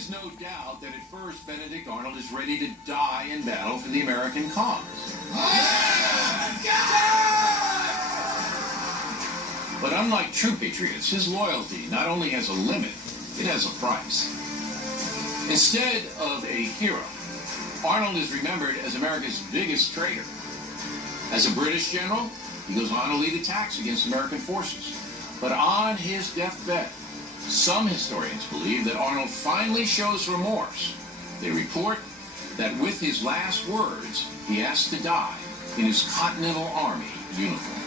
is no doubt that at first Benedict Arnold is ready to die in battle for the American cause. But unlike true patriots, his loyalty not only has a limit, it has a price. Instead of a hero, Arnold is remembered as America's biggest traitor. As a British general, he goes on to lead attacks against American forces. But on his deathbed, some historians believe that Arnold finally shows remorse. They report that with his last words, he asked to die in his Continental Army uniform.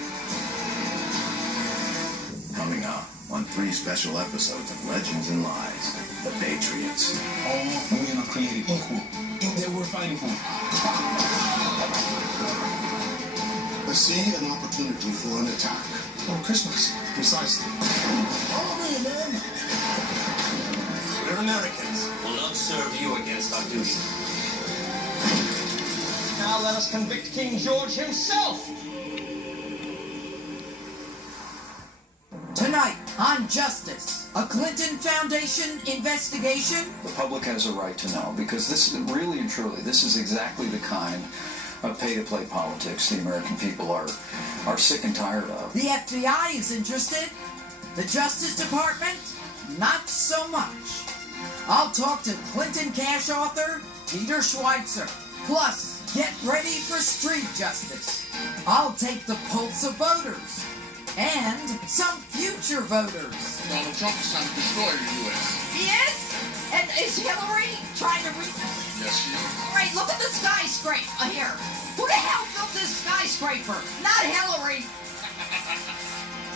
Coming up on 3 special episodes of Legends and Lies, The Patriots. All women are created equal. That we're fighting for. I see an opportunity for an attack. On Christmas, precisely. Follow me, man. We're Americans. We'll not serve you against our duty. Now let us convict King George himself. Tonight on Justice, a Clinton Foundation investigation. The public has a right to know, because this really and truly, this is exactly the kind of pay-to-play politics the American people are sick and tired of. The FBI is interested. The Justice Department, not so much. I'll talk to Clinton Cash author Peter Schweitzer. Plus, get ready for street justice. I'll take the pulse of voters. And some future voters. Donald Trump is trying to destroy the U.S. He is? And is Hillary trying to rebuild it? Yes, she is. All right, look at the skyscraper here. Who the hell built this skyscraper? Not Hillary.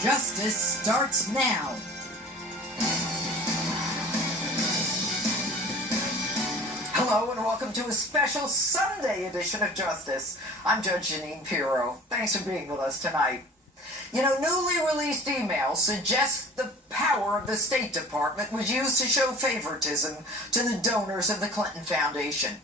Justice starts now. Hello and welcome to a special Sunday edition of Justice. I'm Judge Jeanine Pirro. Thanks for being with us tonight. You know, newly released emails suggest the power of the State Department was used to show favoritism to the donors of the Clinton Foundation.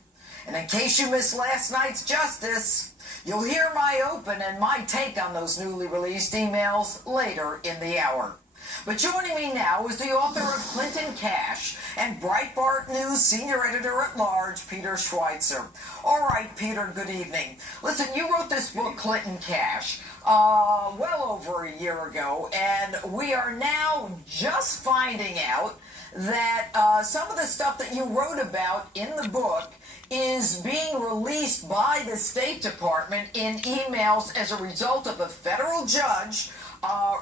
And in case you missed last night's Justice, you'll hear my open and my take on those newly released emails later in the hour. But joining me now is the author of Clinton Cash and Breitbart News senior editor-at-large, Peter Schweitzer. All right, Peter, good evening. Listen, you wrote this book, Clinton Cash, well over a year ago, and we are now just finding out that some of the stuff that you wrote about in the book is being released by the State Department in emails as a result of a federal judge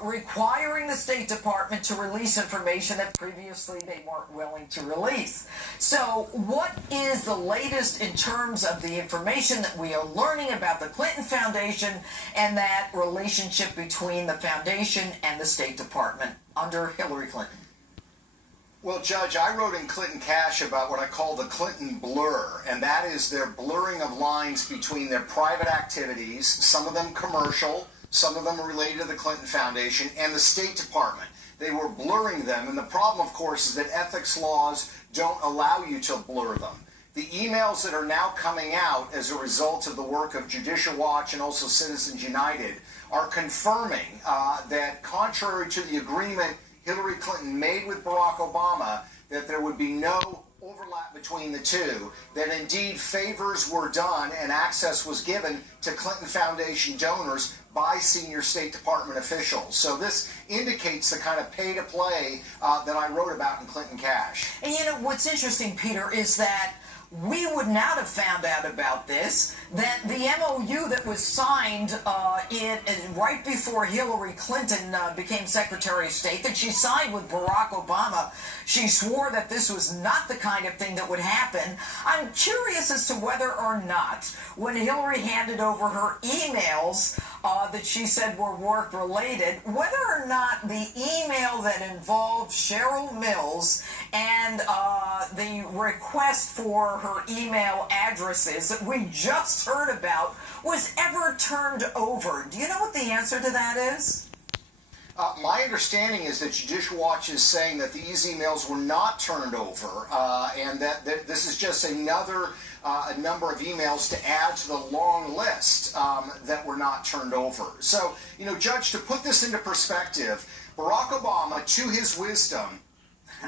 requiring the State Department to release information that previously they weren't willing to release. So what is the latest in terms of the information that we are learning about the Clinton Foundation and that relationship between the foundation and the State Department under Hillary Clinton? Well, Judge, I wrote in Clinton Cash about what I call the Clinton blur, and that is their blurring of lines between their private activities, some of them commercial, some of them are related to the Clinton Foundation, and the State Department. They were blurring them, and the problem, of course, is that ethics laws don't allow you to blur them. The emails that are now coming out as a result of the work of Judicial Watch and also Citizens United are confirming that contrary to the agreement Hillary Clinton made with Barack Obama, that there would be no overlap between the two, that indeed favors were done and access was given to Clinton Foundation donors by senior State Department officials. So this indicates the kind of pay-to-play that I wrote about in Clinton Cash. And you know, what's interesting, Peter, is that we would not have found out about this, that the MOU that was signed right before Hillary Clinton became Secretary of State, that she signed with Barack Obama, she swore that this was not the kind of thing that would happen. I'm curious as to whether or not, when Hillary handed over her emails that she said were work-related, whether or not the email that involved Cheryl Mills and the request for her email addresses that we just heard about was ever turned over. Do you know what the answer to that is? My understanding is that Judicial Watch is saying that these emails were not turned over, and that this is just another a number of emails to add to the long list that were not turned over. So, you know, Judge, to put this into perspective, Barack Obama, to his wisdom,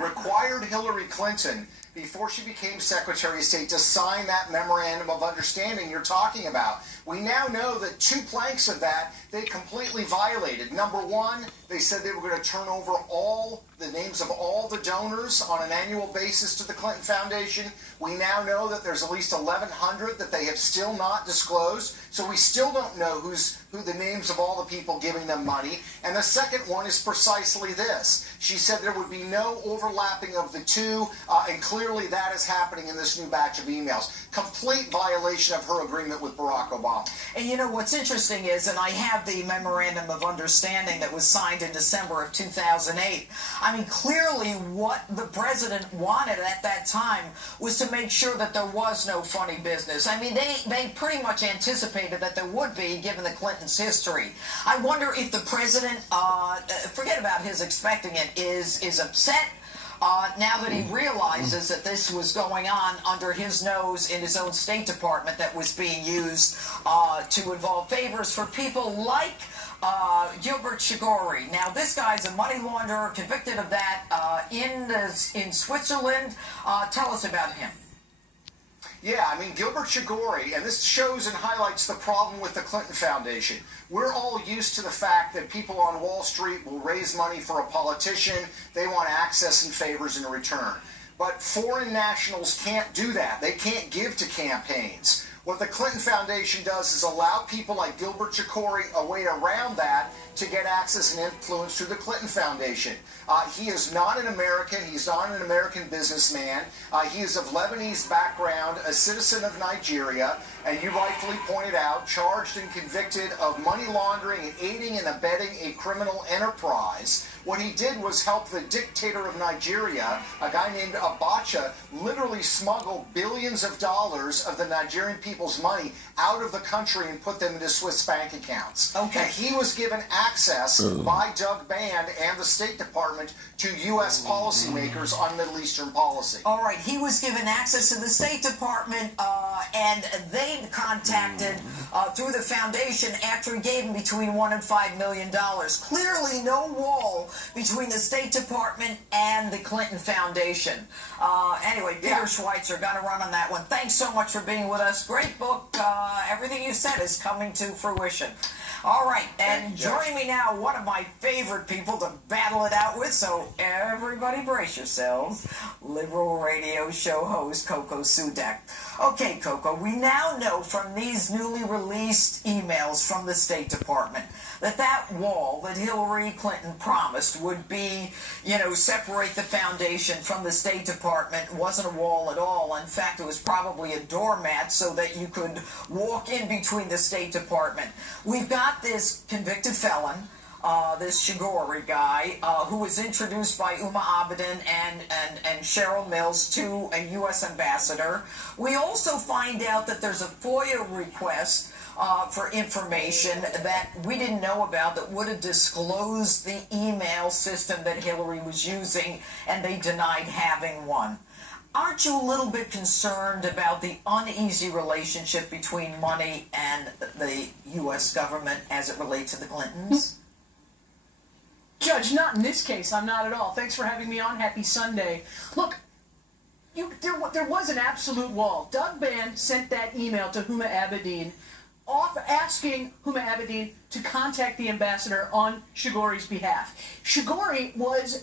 required Hillary Clinton before she became Secretary of State to sign that memorandum of understanding you're talking about. We now know that 2 planks of that they completely violated. Number one, they said they were going to turn over all the names of all the donors on an annual basis to the Clinton Foundation. We now know that there's at least 1,100 that they have still not disclosed. So we still don't know who the names of all the people giving them money. And the second one is precisely this. She said there would be no overlapping of the two, and clearly that is happening in this new batch of emails. Complete violation of her agreement with Barack Obama. And you know what's interesting is, and I have the memorandum of understanding that was signed in December of 2008. I mean, clearly what the president wanted at that time was to make sure that there was no funny business. I mean, they pretty much anticipated that there would be, given the Clintons' history. I wonder if the president, forget about his expecting it, is upset now that he realizes that this was going on under his nose in his own State Department, that was being used to involve favors for people like Gilbert Chagoury. Now, this guy's a money launderer, convicted of that in Switzerland. Tell us about him. Yeah, I mean, Gilbert Chagoury, and this shows and highlights the problem with the Clinton Foundation. We're all used to the fact that people on Wall Street will raise money for a politician. They want access and favors in return. But foreign nationals can't do that. They can't give to campaigns. What the Clinton Foundation does is allow people like Gilbert Chagoury a way around that to get access and influence through the Clinton Foundation. He is not an American. He's not an American businessman. He is of Lebanese background, a citizen of Nigeria, and you rightfully pointed out, charged and convicted of money laundering and aiding and abetting a criminal enterprise. What he did was help the dictator of Nigeria, a guy named Abacha, literally smuggle billions of dollars of the Nigerian people's money out of the country and put them into Swiss bank accounts. Okay. And he was given access by Doug Band and the State Department to U.S. policymakers on Middle Eastern policy. All right, he was given access to the State Department, and they contacted through the foundation after he gave him between $1 and $5 million. Clearly, no wall between the State Department and the Clinton Foundation. Anyway, Peter Schweitzer, got to run on that one. Thanks so much for being with us. Great book. Everything you said is coming to fruition. All right, and joining me now, one of my favorite people to battle it out with, so everybody brace yourselves, liberal radio show host Coco Sudak. Okay, Coco, we now know from these newly released emails from the State Department that wall that Hillary Clinton promised would be, separate the foundation from the State Department wasn't a wall at all. In fact, it was probably a doormat so that you could walk in between the State Department. We've got this convicted felon, this Chagoury guy, who was introduced by Uma Abedin and Cheryl Mills to a U.S. ambassador. We also find out that there's a FOIA request for information that we didn't know about that would have disclosed the email system that Hillary was using, and they denied having one. Aren't you a little bit concerned about the uneasy relationship between money and the U.S. government as it relates to the Clintons? Judge, not in this case. I'm not at all. Thanks for having me on. Happy Sunday. Look, there was an absolute wall. Doug Band sent that email to Huma Abedin asking Huma Abedin to contact the ambassador on Chagoury's behalf. Chagoury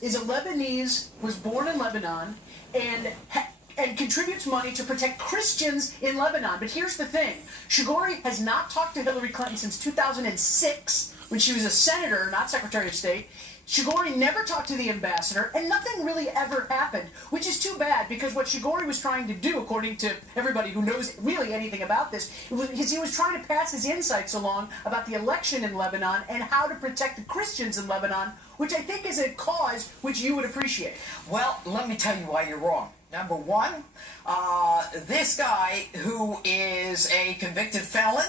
is a Lebanese, was born in Lebanon, and contributes money to protect Christians in Lebanon. But here's the thing. Chagoury has not talked to Hillary Clinton since 2006, when she was a senator, not Secretary of State. Chagoury never talked to the ambassador, and nothing really ever happened, which is too bad, because what Chagoury was trying to do, according to everybody who knows really anything about this, he was trying to pass his insights along about the election in Lebanon and how to protect the Christians in Lebanon, which I think is a cause which you would appreciate. Well, let me tell you why you're wrong. Number one, this guy who is a convicted felon,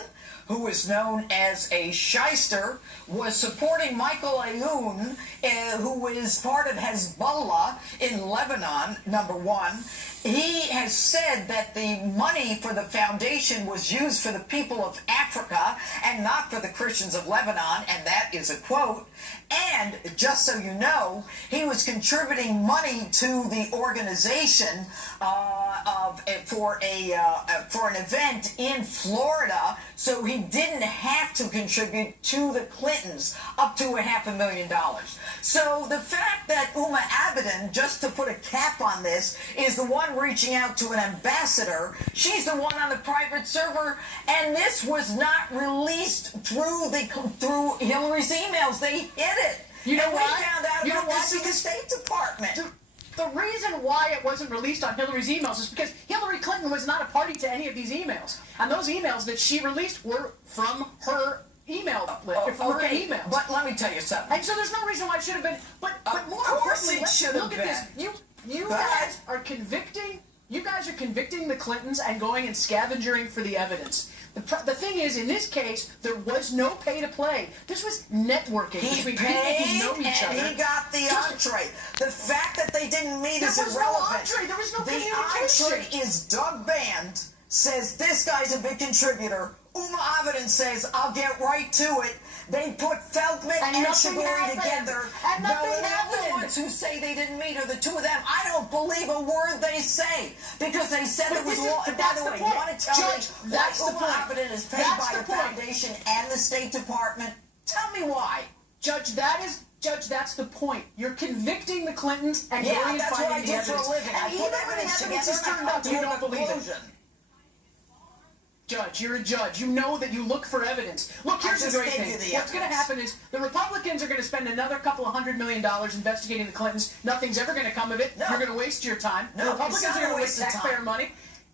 who is known as a shyster, was supporting Michael Aoun, who is part of Hezbollah in Lebanon, number one. He has said that the money for the foundation was used for the people of Africa and not for the Christians of Lebanon, and that is a quote. And just so you know, he was contributing money to the organization for an event in Florida, so he didn't have to contribute to the Clintons up to $500,000. So the fact that Uma Abedin, just to put a cap on this, is the one reaching out to an ambassador, she's the one on the private server, and this was not released through Hillary's emails. They hid it. You know why? We found out about this in the State Department. The reason why it wasn't released on Hillary's emails is because Hillary Clinton was not a party to any of these emails. And those emails that she released were from her email list, from her emails. But let me tell you something. And so there's no reason why it should have been. But more importantly, let's look at this. You guys are convicting. You guys are convicting the Clintons and going and scavenging for the evidence. The thing is, in this case, there was no pay-to-play. This was networking between people who know each other. And he got the entree. The fact that they didn't meet is irrelevant. There was no entree. There was no communication. The entree is Doug Band says this guy's a big contributor. Uma Abedin says, I'll get right to it. They put Feldman and Shigori together. And nothing happened. The ones who say they didn't meet are the two of them. I don't believe a word they say because they said it was law. And by the way, you want to tell me why Uma Abedin is paid by the foundation and the State Department? Tell me why. Judge, that's the point. You're convicting the Clintons and going and finding the evidence. Yeah, that's what I do for a living. And even when the evidence is turned up, you don't believe it. Judge, you're a judge. You know that you look for evidence. Look, here's the great thing. What's going to happen is the Republicans are going to spend another couple of $100 million investigating the Clintons. Nothing's ever going to come of it. No. You're going to waste your time. No, the Republicans are going to waste taxpayer money.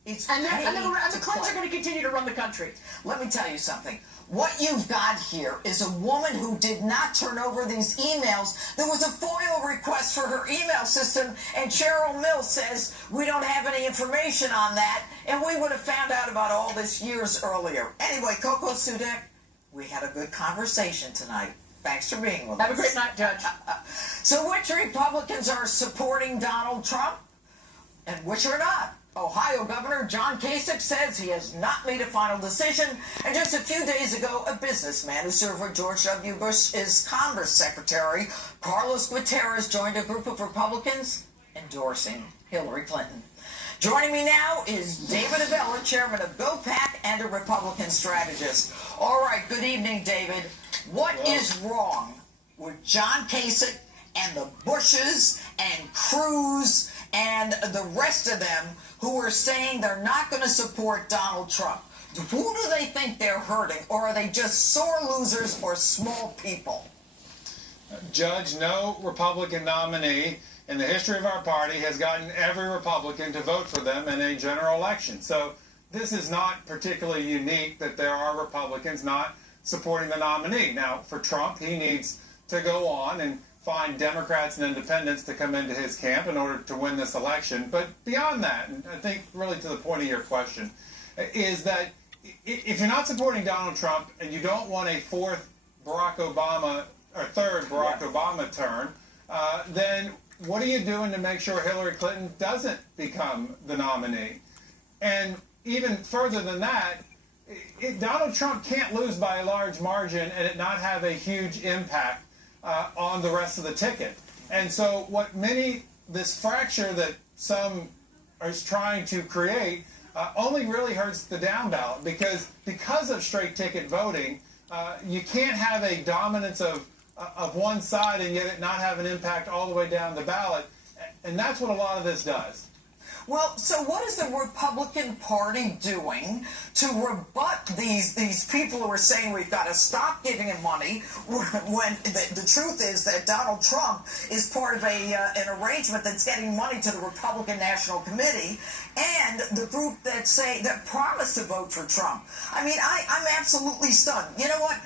And the Clintons are going to continue to run the country. Let me tell you something. What you've got here is a woman who did not turn over these emails. There was a FOIA request for her email system, and Cheryl Mills says we don't have any information on that, and we would have found out about all this years earlier. Anyway, Coco Sudek, we had a good conversation tonight. Thanks for being with us. Have a great night, Judge. So which Republicans are supporting Donald Trump and which are not? Ohio Governor John Kasich says he has not made a final decision, and just a few days ago, a businessman who served with George W. Bush as Commerce Secretary, Carlos Gutierrez, joined a group of Republicans endorsing Hillary Clinton. Joining me now is David Avella, chairman of GoPac and a Republican strategist. All right, good evening, David. What is wrong with John Kasich and the Bushes and Cruz and the rest of them who are saying they're not going to support Donald Trump? Who do they think they're hurting, or are they just sore losers or small people? Judge, no Republican nominee in the history of our party has gotten every Republican to vote for them in a general election. So this is not particularly unique that there are Republicans not supporting the nominee. Now, for Trump, he needs to go on and find Democrats and independents to come into his camp in order to win this election. But beyond that, and I think really to the point of your question, is that if you're not supporting Donald Trump and you don't want a fourth Barack Obama or third Barack Obama term, then what are you doing to make sure Hillary Clinton doesn't become the nominee? And even further than that, Donald Trump can't lose by a large margin and it not have a huge impact on the rest of the ticket. And so this fracture that some are trying to create only really hurts the down ballot because of straight ticket voting, you can't have a dominance of one side and yet it not have an impact all the way down the ballot. And that's what a lot of this does. Well, so what is the Republican Party doing to rebut these people who are saying we've got to stop giving him money when the truth is that Donald Trump is part of an arrangement that's getting money to the Republican National Committee and the group that promise to vote for Trump? I mean, I'm absolutely stunned. You know what?